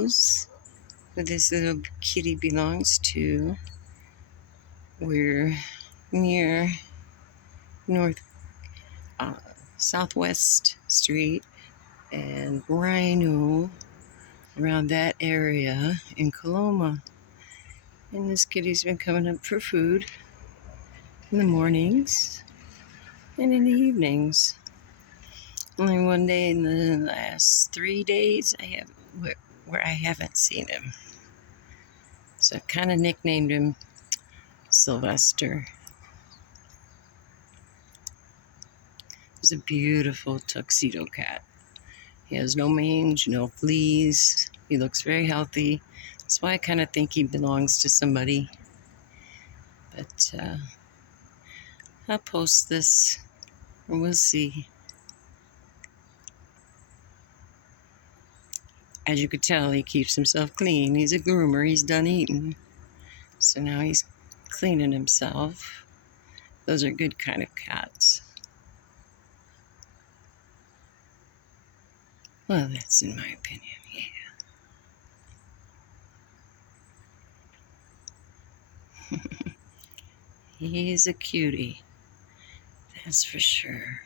knows who this little kitty belongs to. We're near North Southwest Street and Rhino, around that area in Coloma. And this kitty's been coming up for food in the mornings and in the evenings. Only one day in the last 3 days where I haven't seen him. So I kind of nicknamed him Sylvester. He's a beautiful tuxedo cat. He has no mange, no fleas. He looks very healthy. That's why I kind of think he belongs to somebody. But I'll post this and we'll see. As you could tell, he keeps himself clean. He's a groomer. He's done eating. So now he's cleaning himself. Those are good kind of cats. Well, that's in my opinion, yeah. He's a cutie. That's for sure.